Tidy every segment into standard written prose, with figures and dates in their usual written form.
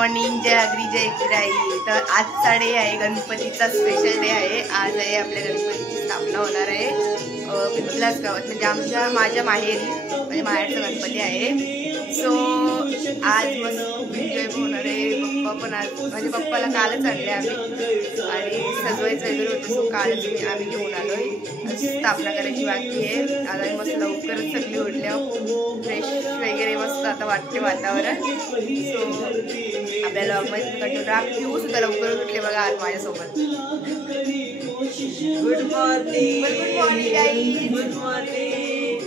Morning, जय agree जय गिराई. तर आजचा डे आहे गणपतीचा स्पेशल डे आहे. आज आहे आपल्या गणपतीची स्थापना होणार आहे पिंपलास गावात, म्हणजे माझ्या माहेरी, म्हणजे माहेरचा गणपती आहे. सो आज मस्त एन्जॉय होणार आहे. पप्पा पण आज, म्हणजे पप्पाला कालच आणले आम्ही आणि सजवायचं वगैरे होतं. सो कालच आम्ही घेऊन आलोय. स्थापना करायची बाकी आहे. आता मस्त लवकरच सगळी उठल्या, फ्रेश वगैरे मस्त आता वाटते वातावरण. सो आपल्याला पिऊ सुद्धा लवकर उठले बघा आज माझ्यासोबत. Good morning. Good morning I. Good morning.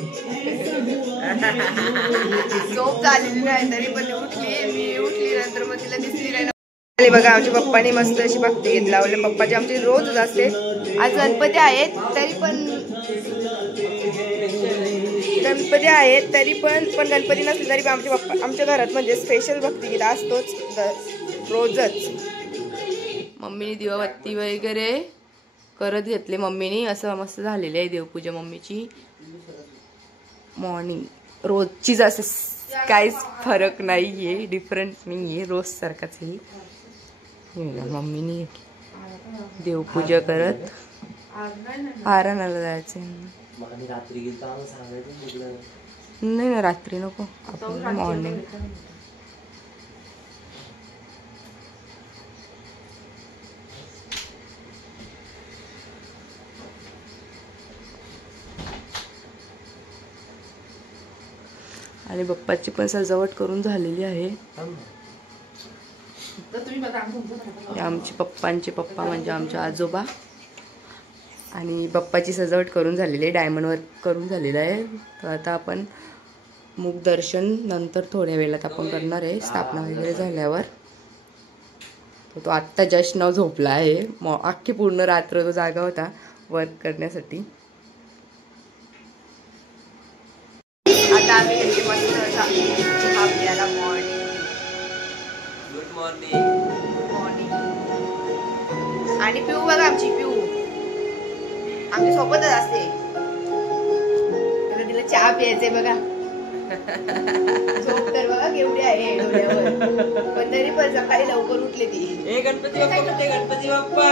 झोप झालेली नाही तरी पण उठली. मी उठली नंतर मग तिला दिसली नाही बघा. आमच्या पप्पाने मस्त अशी भक्ती घेतला. पप्पाची आमची रोजच असते. आज गणपती आहेत तरी पण गणपती नसले तरी आमचे पप्पा आमच्या घरात म्हणजे स्पेशल भक्तिगीत असतोच रोजच. मम्मीने दिवाबत्ती वगैरे करत घेतले. मम्मीने असं मस्त झालेली आहे देवपूजा मम्मीची. मॉर्निंग रोजचीच असं काहीच फरक नाहीये, डिफरंट नाहीये, रोज सारखाच आहे. मम्मीने देवपूजा करत आरामाला जायचं. नाही ना रात्री नको, आपण मॉर्निंग. आणि बाप्पाची पण सजावट करून झालेली आहे. आमचे पप्पांचे पप्पा म्हणजे आमचे आजोबा. आणि बाप्पाची सजावट करून झालेली आहे, डायमंड वर्क करून झालेलं आहे. तर आता आपण मुख दर्शन नंतर थोड्या वेळात आपण करणार आहे, स्थापना वगैरे झाल्यावर. तो आत्ता जस्ट नाव झोपला आहे. अख्खी पूर्ण रात्र तो जागा होता वर्क करण्यासाठी. आता आम्ही मस्त चहा प्यायला. मॉर्निंग. Good morning. आणि पिऊ बघा आमची पिऊ आमच्या सोबतच असते. तिला चहा प्यायचंय बघा. झोप तर बघा केवढी आहे डोळ्यावर, पण तरी पण सकाळी लवकर उठले ती. गणपती बाप्पा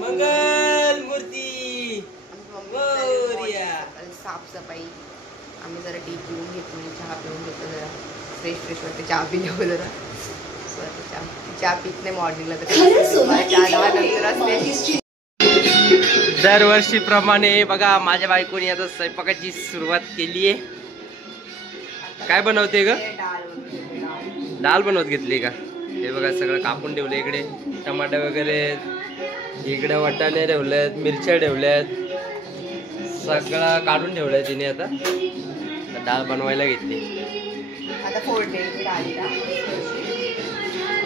मंगल मूर्ती. साफसफाई आम्ही जरा टी पिऊन घेतो, चहा पिऊन घेतो, जरा फ्रेश वाटते. चहा पिल्यावर जरा चहा पित नाही मॉर्निंगला, तर दरवर्षीप्रमाणे बघा माझ्या बायकोने आता स्वयंपाकाची सुरुवात केली आहे. काय बनवते ग? डाळ बनवत घेतली का? हे बघा सगळं कापून ठेवलं. इकडे टमाटर वगैरे, इकडे वाटाणे ठेवलेत, मिरच्या ठेवल्यात, सगळं काढून ठेवलंय तिने. आता डाळ बनवायला घेतली. आता फोडणी डाळीला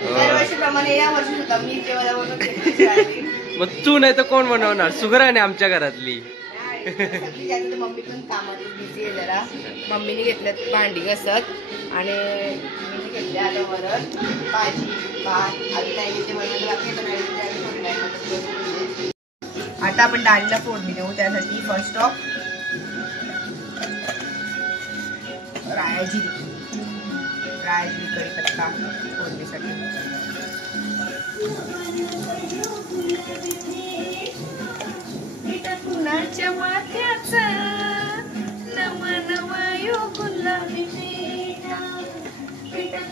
दरवर्षीप्रमाणे या वर्षी सुद्धा मी मग तू नाही तर कोण बनवणार? सुगर आहे आमच्या घरातली. मम्मी पण कामात बिझी आहे जरा. मम्मीने घेतल्यात भांडी घसत आणि मी घेतले आता वरण भाजी भात. आता आपण डाळीला फोडणी देऊ. त्यासाठी फर्स्ट ऑफ रायाजी कढीपत्ता फोडणीसाठी. कुणाच्या माथ्याचा नवा नवा यो गुलाबी पेटा,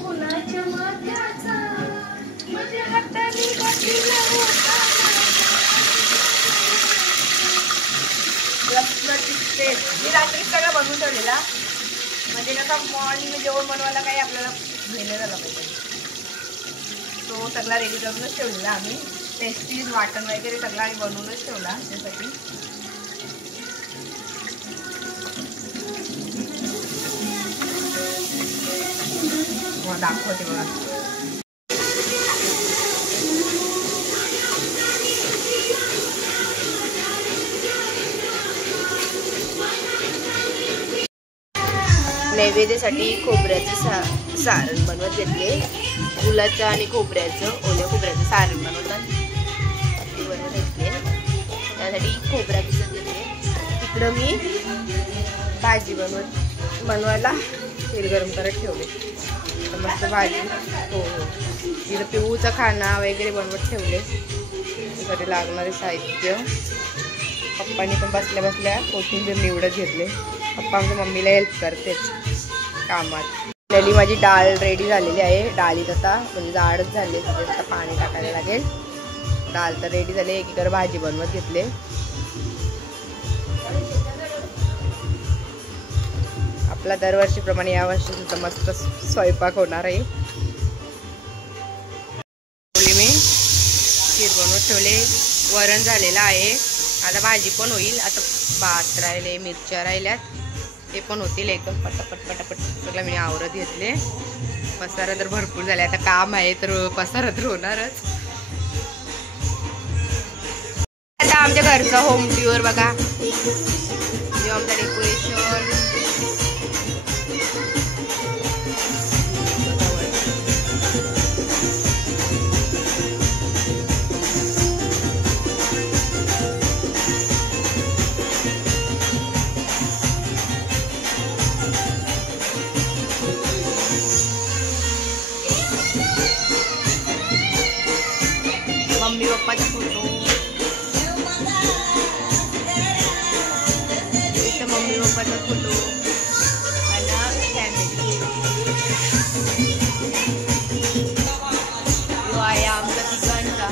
कुणाच्या माथ्याचा माझ्या हाताने घातलेला होता. मी रात्री सगळं बनवून ठेवलेला, म्हणजे कसं मॉर्निंग जेवण बनवायला काही आपल्याला घेणं झालं पाहिजे. तो सगळा रेडी करूनच ठेवलेला आम्ही. टेस्टीज वाटण वगैरे सगळं आणि बनवूनच ठेवला त्यासाठी. दाखवते बघा. नैवेद्यासाठी खोबऱ्याचं सारण बनवत घेतले. गुलाचं आणि खोबऱ्याचं, ओल्या खोबऱ्याचं सारण बनवतात ते बनवून घेतले. त्यासाठी खोबरा किसत घेतले. तिकडं मी भाजी बनवायला तेल गरम करत ठेवले. मस्त भाजी. हो हो, इथं पिऊचा खाना वगैरे बनवत ठेवले, त्यासाठी लागणारे साहित्य. पप्पांनी पण बसल्या बसल्या कोथिंबीर निवडत घेतले. पप्पा आमच्या मम्मीला हेल्प करतेच कामात. आपली माझी डाळ रेडी झालेली आहे. डाळीत आता म्हणजे जाडच झाली, आता पाणी टाकायला लागेल. डाळ तर रेडी झाली, एकीकडे भाजी बनवत घेतले. आपला दरवर्षीप्रमाणे यावर्षी सुद्धा मस्त स्वयंपाक होणार आहे. मी खीर बनवून ठेवले, वरण झालेलं आहे. आता भाजी पण होईल. आता भात राहिले, मिरच्या राहिल्यात, ते पण होतील एकदम पटापट पटापट. सगळं मी आवरत घेतले. पसारा तर भरपूर झाले, आता काम आहे तर पसारा तर होणारच. आता आमच्या घरचा होम टूर बघा, आमचं डेकोरेशन. मम्मी पप्पाचा फोटो, इथं मम्मी पप्पाचा फोटो आणि फॅमिली. यो आहे आमचा तिघांचा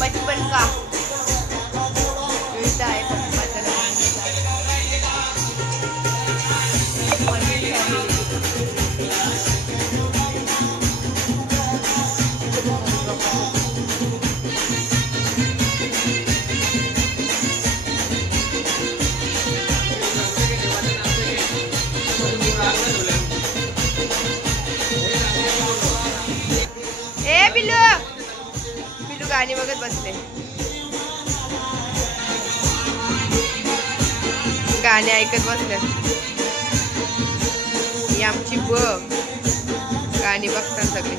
बचपन का. इथं आहे पप्पाचा पिल्लू गाणी बघत बसले, गाणी ऐकत बसले. ही आमची गाणी बघतात सगळे.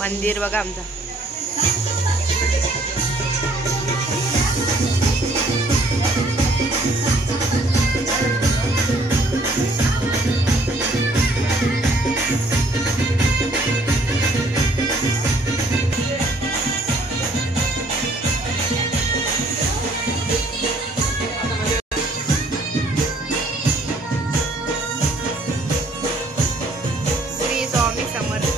मंदिर बघा आमचा. श्री स्वामी समर्थ.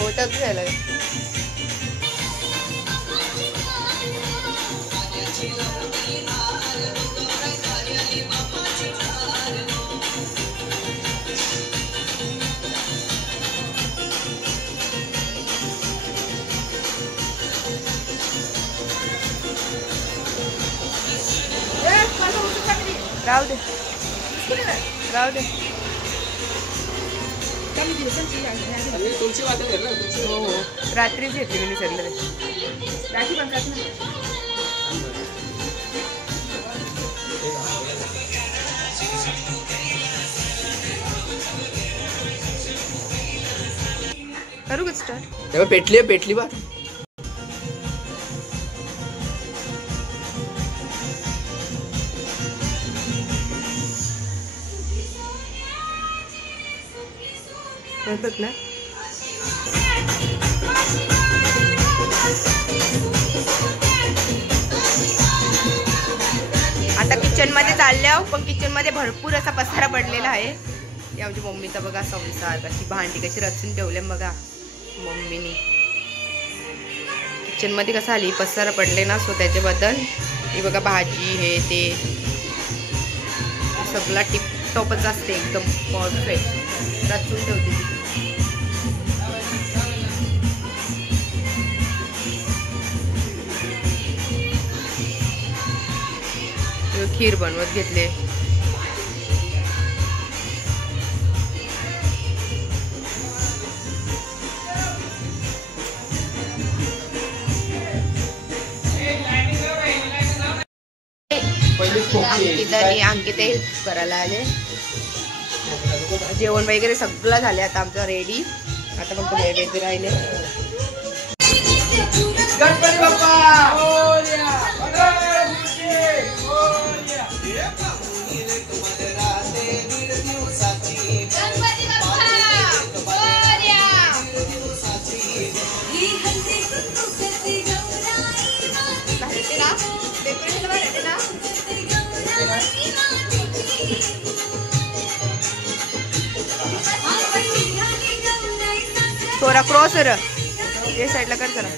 होतच झालं. राहू दे, राहू दे. तुळशी हो हो, रात्रीच घेतली मी सगळं. राखी पण करू का स्टार्ट? तेव्हा पेटली बा. होतात ना. आता किचन मध्ये चालल्या, पण किचन मध्ये भरपूर असा पसारा पडलेला आहे. ते आमची मम्मीचा बघा संसार, कशी भांडी कशी रचून ठेवले बघा मम्मीनी. किचन मध्ये कसं आली पसारा पडले ना, सो त्याच्याबद्दल ही बघा भाजी हे ते सगळा टिपटॉपच असते, एकदम परफेक्ट रचून ठेवते. खीर बनवत घेतले. अंकिता हेल्प करायला आले. जेवण वगैरे सगळं झाले आता आमचं रेडी. आता फक्त नैवेद्य राहिले. गणपती बाप्पा थोड़ा क्रॉस है ये साइड ला कर जरा.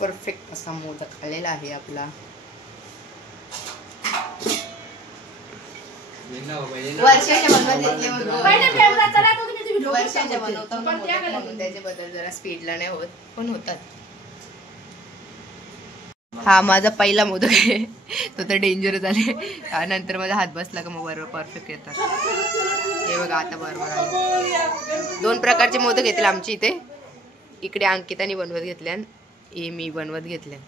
परफेक्ट असा मोदक आलेला आहे आपला. वर्षाच्या बनवतो त्याच्याबद्दल जरा स्पीडला नाही होत पण होतात. हा माझा पहिला मोदक आहे, तो तर डेंजर झाले. त्यानंतर माझा हात बसला का मग बरोबर परफेक्ट येतात. हे बघा आता बरोबर आले. 2 प्रकारचे मोदक घेतले आमची इथे. इकडे अंकिताने बनवत घेतल्या, हे मी बनवत घेतल्या.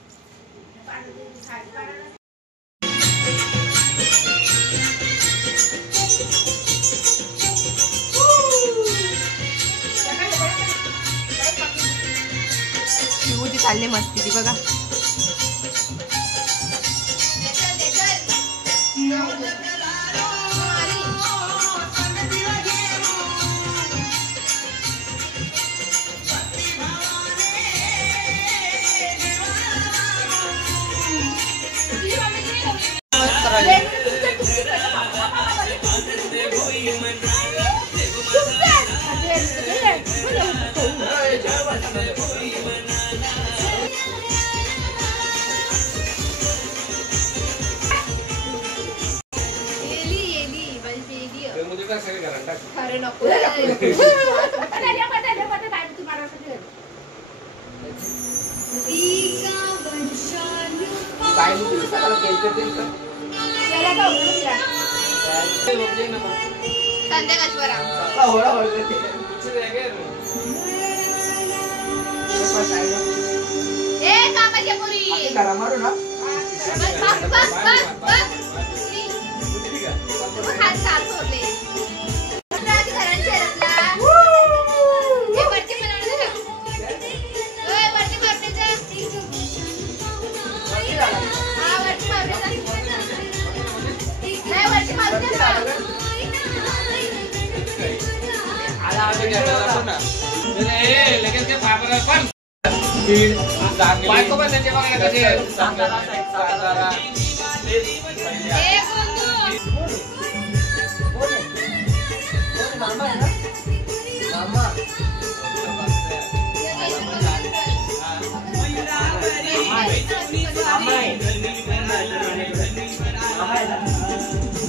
शिवूची चालले मस्ती ती बघा.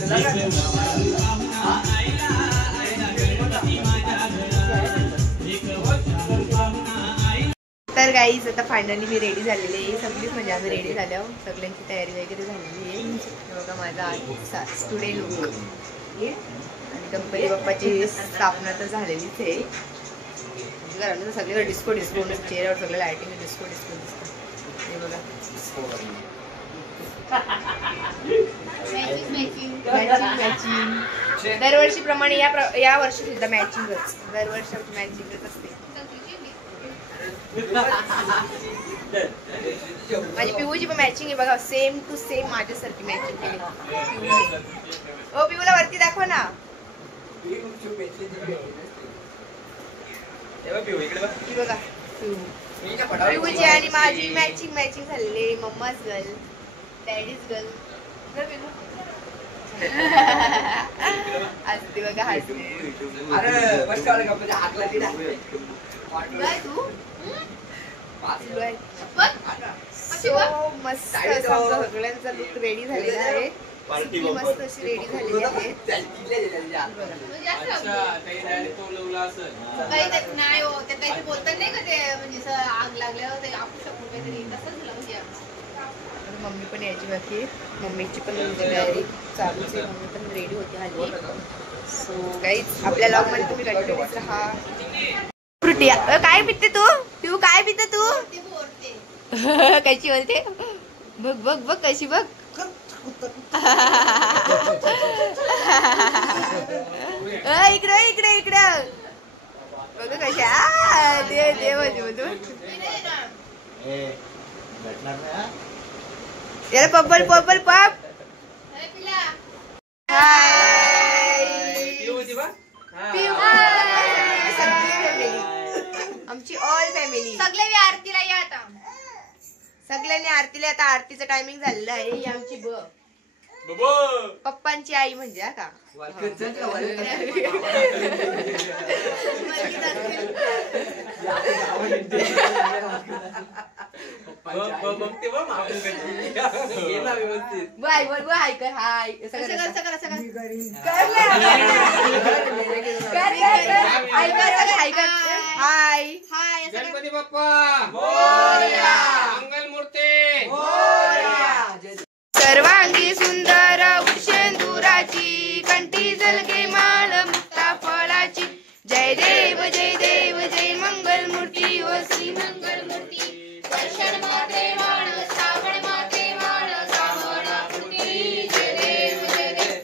तर गाईज आता फायनली मी रेडी झालेली आहे. सगळीच म्हणजे आम्ही रेडी झालो. सगळ्यांची तयारी वगैरे झालेली आहे. बघा माझा आजचा स्टुडे लुक आणि गणपती बाप्पाची स्थापना तर झालेलीच आहे. घरामध्ये सगळीकडे डिस्को डिस्को चेहऱ्यावर सगळं लायटिंग डिस्को डिस्को दिसतं. हे बघा दरवर्षीप्रमाणे या वर्षी सुद्धा मॅचिंगच. दरवर्षी मॅचिंगच असते. माझी पिऊची पण मॅचिंग आहे बघा. सेम टू सेम माझ्यासारखी मॅचिंग केली पिऊने. ओ पिऊला वरती दाखव ना. बघा पिऊची आणि माझी मॅचिंग मॅचिंग झालेली. मम्माच गर्ल डॅडीज गर्ल असते बघा. हसते मस्त सगळ्यांचा लुक रेडी झालेला आहे. मस्त अशी रेडी झालेली आहे. मम्मी पण यायची बाकी. मम्मीची पण तयारी चालूच आहे. मम्मी पण रेडी होती हल्ली. सो गाईज आपल्या लॉग मध्ये तुम्ही कंटिन्यूच राहा. फ्रुटी काय पिते तू? पिऊ काय पिते तू? कशी बोलते बघ बघ बघ कशी बघ. इकडे इकडे इकडे बघ कशी. दे यार पप्पल पप्पल पप. आमची ऑल फॅमिली सगळ्यांनी आरतीला या. आता सगळ्यांनी आरतीला. आता आरतीचं टायमिंग झालेलं आहे. ही आमची पप्पांची आई म्हणजे का बाय बोल बोल. हाय कर. हाय हाय हाय गणपती बाप्पा मंगलमूर्ती. सर्वांगी सुंदर उषेंदुराची कंठी झलके माळ मुक्ता फळाची. जय देव जय देव जय मंगलमूर्ती व श्री मंगलमूर्ती. दर्शन मात्रे माळ श्रावण मात्रे माळ सावळा पुटी. जय देव जय देव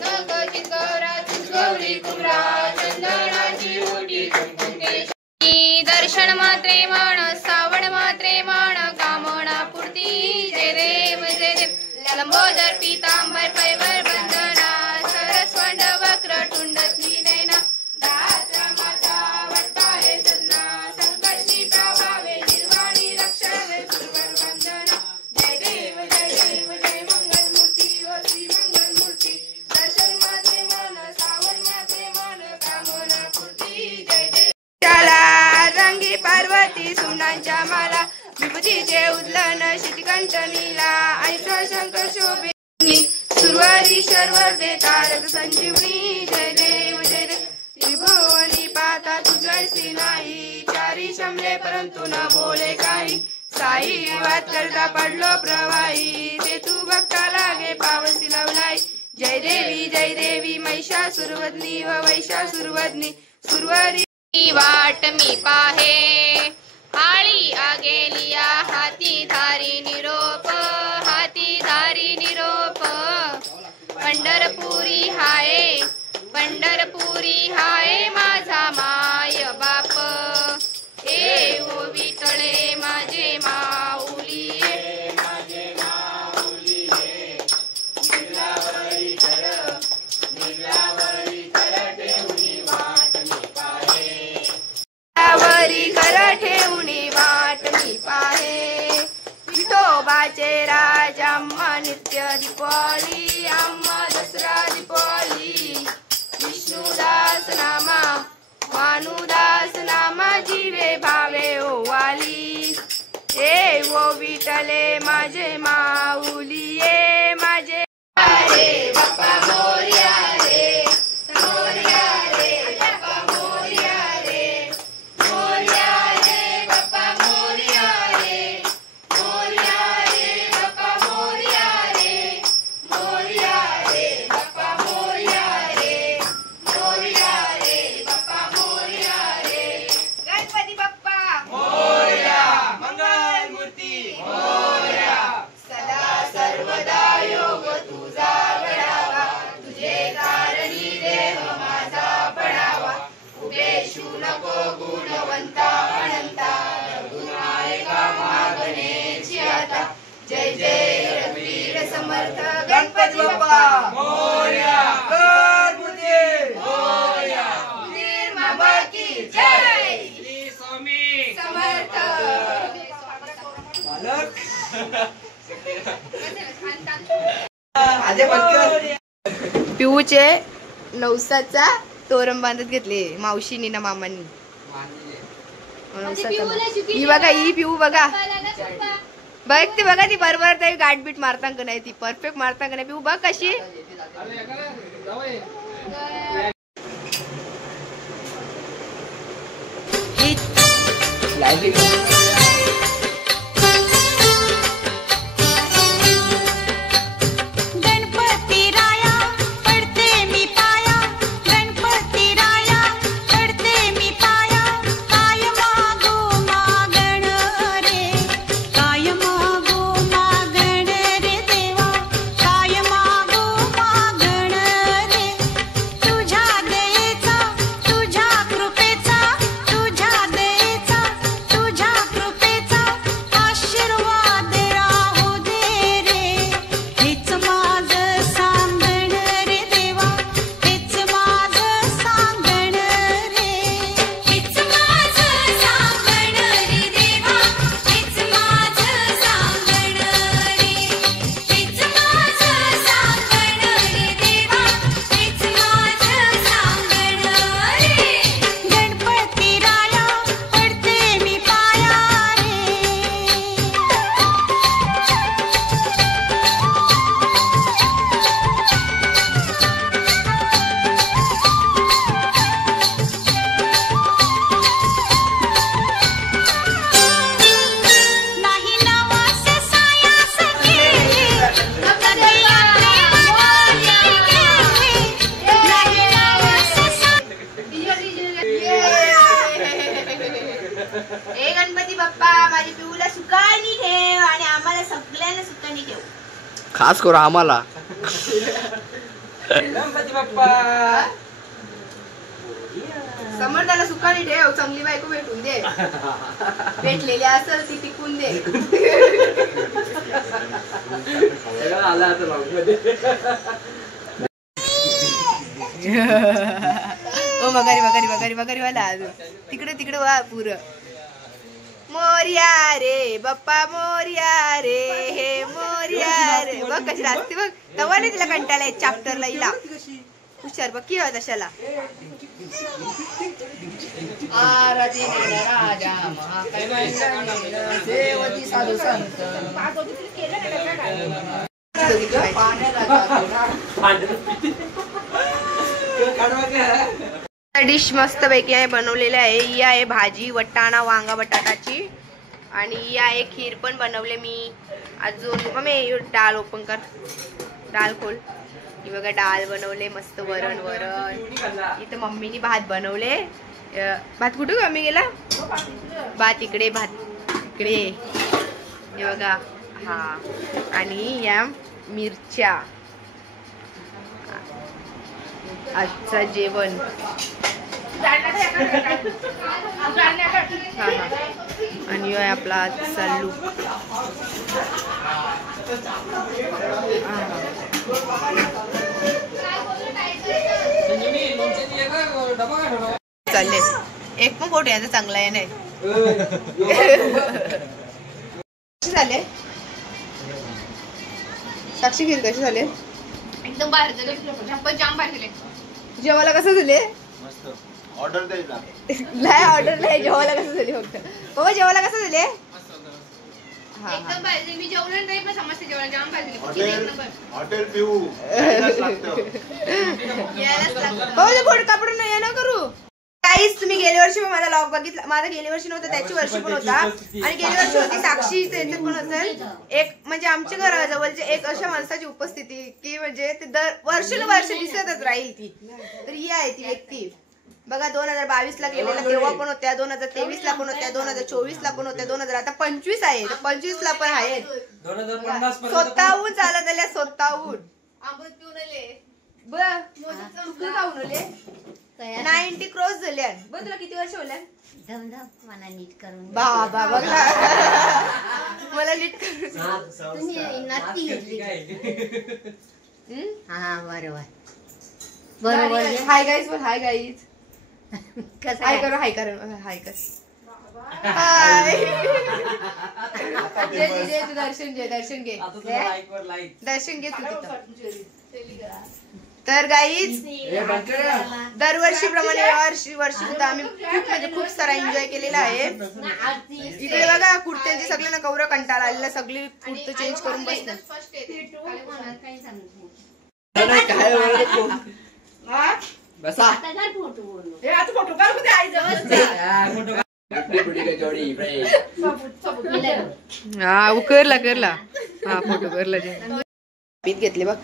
नग चिंगरा गौरी कुमरा चंदनाची ओटी कुंकुमेश्वरी. दर्शन मात्रे माळ सावण मात्रे माळ कामना पुरती. जय देव जय देव लंबोदर पीतांबर पैवर बंदना. सरस्वंड वक्र टुंडतली नैना. दास रामाचा वट्टा हे सदना. संकष्टी प्रभावे निर्वाणी रक्षणे सुरवर वंदना. जय देव जय मंगलमूर्ती व श्री मंगलमूर्ती. दर्शन मात्रे मन सावण मात्रे मन कामना पूर्ती. जय देव चला रंगी पार्वती सुमनांच्या माला. विभूतीचे उदलन शितिकंठनीला. ऐसा शंकर शोभे सुरवारी शर्वर दे तारक संजीवनी. जय देव जय देव त्रिभुवनी पाता तुझैसी नाही. चारी शमले परंतु न बोले काही. साई वाद करता पडलो प्रवाही. ते तू भक्ता लागे पावसी लवलाई. जय देवी महिषासुरवदनी व वैशासुरवदनी. सुरवारी वाट मी पाहे आळी आगेलिया. हाती धारी निरोप हाती धारी निरोप. पंढरपुरी हाय माझा माय बाप. ए ओ विठळे माझे माऊली. माझे माऊली निगलावरी कर ठेवणी वाट मी पाहे. कर ठेवणी वाट मी पाहे. विठोबाचे राज आम्हा नित्य दीपावली. आम्हा दसरा दीपावली. विष्णुदास नामा मानुदास नामा जीवे भावे ओवाली. ए ओ विठले माझे माऊली. ये माझे बाप्पा गणपती बाप्पा मोरया, गणपती मोरया, निर्माता की जय, श्री स्वामी समर्थ. बालक पिऊचे नवसाचा तोरण बांधत घेतले मावशीनी ना मामांनी. ही बघा, ही पिऊ बघा, बघ ती बघा, ती बरोबर तरी गाठबीट मारता का नाही, ती परफेक्ट मारता का नाही. पिऊ बघ कशी. गणपती बाप्पा माझी पिऊला सुखाने ठेव आणि आम्हाला सगळ्यांना सुखाने ठेव, खास करू आम्हाला. गणपती बाप्पा समर्थाला सुखाने ठेव, चांगली बायको भेटून दे, भेटलेली असेल ती टिकून दे. आला आता ओ मगारी मगारी मगारी मगारी वाला तिकडे तिकडे वा पुरं. मोरया रे बाप्पा मोरया रे, हे मोरया रे. बघ कशी राहते बघ, तवा नाही तिला कंटाळा चॅप्टरला हिला हुशार बघ की तशाला. डिश मस्त पैकी आहे बनवलेली आहे. ही आहे भाजी वटाणा वांगा बटाटाची आणि ही आहे खीर पण बनवले मी. अजून मम्मी डाळ ओपन कर, डाळ खोल. ही बघा डाळ बनवले मस्त, वरण वरण. इथं मम्मीनी भात बनवले. भात कुठे कमी गेला, भात इकडे, भात इकडे. हे बघा हा, आणि या मिरच्या. आजचा जेवण आणि आपला आजचा लूक. चालले एक पण फोटो याचा चांगला आहे नाही. कसे झाले साक्षी खीर, कसे झाले? एकदम बाहेर झाले, जाम बाहेर झाले. जेवायला कसं झाले? ऑर्डर द्यायला नाही, ऑर्डर नाही, जेवायला कसं झाले फक्त. बाबा जेवायला कसं झाले? एकदम बाहेर. मी जेवण नाही पण समजते जेवण जाम बाहेर झाले. हॉटेल पिऊ कापडून नाही ना करू. काहीच तुम्ही गेल्या वर्षी माझा लॉग बघितला, माझा गेल्या वर्षी नव्हता त्याची वर्षी पण होता, आणि गेल्या वर्षी होती साक्षी त्यांच्यात पण असेल. एक म्हणजे आमच्या घराजवळचे एक अशा माणसाची उपस्थिती की म्हणजे ते दर वर्ष दिसतच राहील ती. तर ही आहे ती व्यक्ती बघा. 2022 ला गेलेला तेव्हा पण होत्या, 2023 ला पण होत्या, 2024 ला पण होत्या, 2000 आता 25 आहे, 25 ला पण आहेत. 2050 स्वतःहून चालत आल्या, स्वतःहून. अमृत पिऊन आले. तू खाऊन आले 90 क्रॉस झाल्या. बघ तुला किती वर्ष होल्या? धमधम मला नीट करून बाबा बघा मला नीट करून. तुम्ही नाती घेतली. हा बरोबर बरोबर हाय गाईज बोल. Hi guys. कसं हाय आहे? करो. हाय कर. हाय कर. हाय. तू दर्शन घे. दर्शन घे. आता तुला लाईक वर लाईक. दर्शन घे तू तिथं. तर गाईज दरवर्षीप्रमाणे वर्षी सुद्धा आम्ही खूप सारा एन्जॉय केलेला आहे. इकडे बघा कुर्त्यांची सगळ्यांना कवरं कंटाळा आलेला. सगळी कुर्ते चेंज करून बसतात. बसा हा करला हा फोटो करला. पीत घेतले बघ.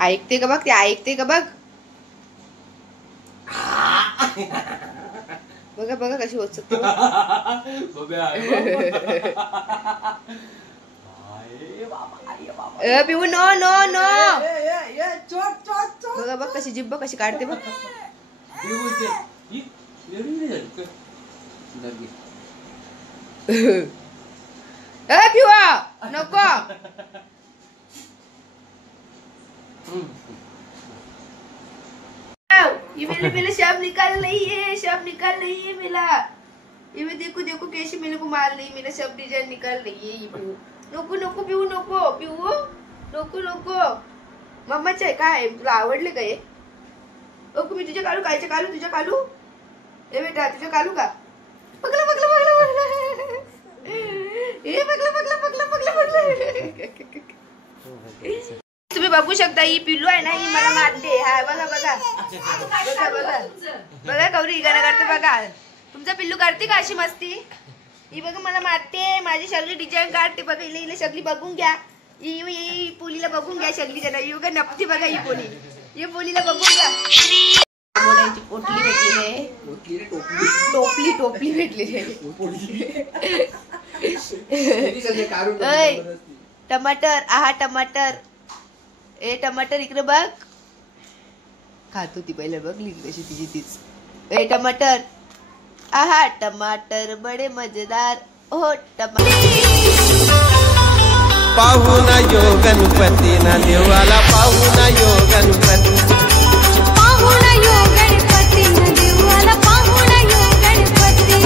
ऐकते का बघ. ते ऐकते का बघ. बघा बघा कशी होत पिऊ. No no no. बघा बघ कशी जिब्ब कशी काढते बघ. पिवा नको. ये मेरे शब निकाल रही है. शब निकाल रही है मेरा. ये मैं देखो देखो कैसे मेरे को मार रही. मेरा शब डिजाइन निकाल रही है. ये पिऊ नको नको. पिऊ नको. पिऊ नको नको. मम्माचं आहे काय. तुला आवडले का हे. मी तुझ्या काढू. कायचे काढू. तुझ्या काढू. हे बेटा तुझ्या काढू का. पकला पकला पकला पकला. हे पकला पकला पकला पकला पकला. तुम्ही बघू शकता ही पिल्लू आहे ना. ही मला मारते. हा बघा बघा बघा बघा बघा. गौरी गाणं करते बघा. तुमचा पिल्लू करते का अशी मस्ती. ही बघा मला मारते. माझी सगळी डिझाईन काढते बघा. हिला सगळी बघून घ्या. ही पोलीला बघून घ्या. सगळी जण ही बघा नपती बघा. ही पोली. ही पोलीला बघून घ्या. मोड्यांची पोटली भेटलेली आहे. टोपली भेटलेली आहे. टमाटर. आहा टमाटर. ए टमाटर इकडे बघ. खात होती पहिलं बघली कशी तिची तीच. ए टमाटर. आहा टमाटर बडे मजेदार. हो टमाटर. पाहुणा यो गणपती ना देवाला. पाहुणा यो गणपती. पाहुणा यो गणपती ना देवाला. पाहुणा यो गणपती.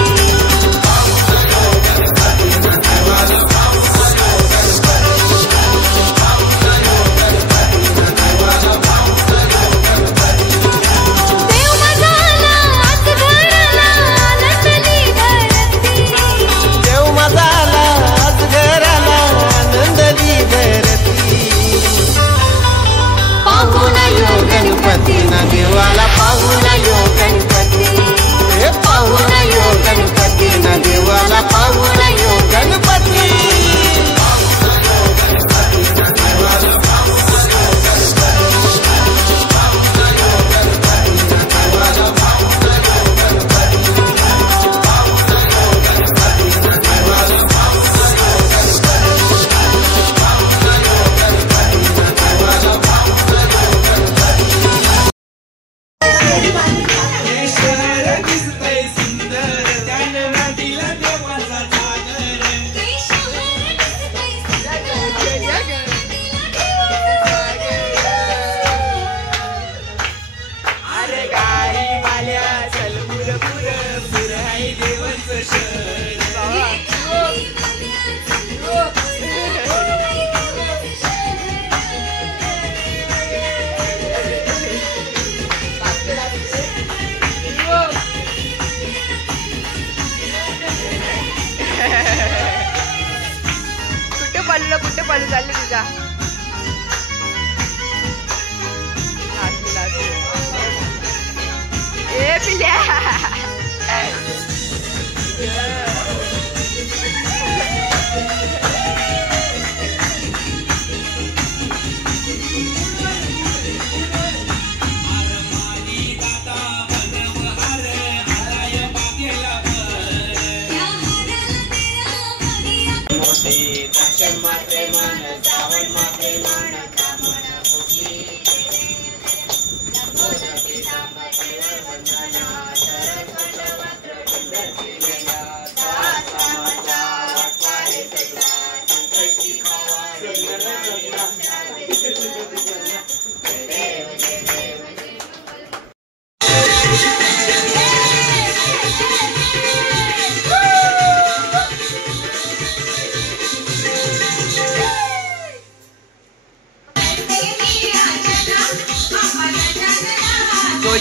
देव माझा आला आज घराला. आनंदली धरती. देव माझा आला आज घराला. आनंदली धरती. पाहुणा यो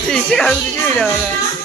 शिशी घालून तिची व्हिडिओ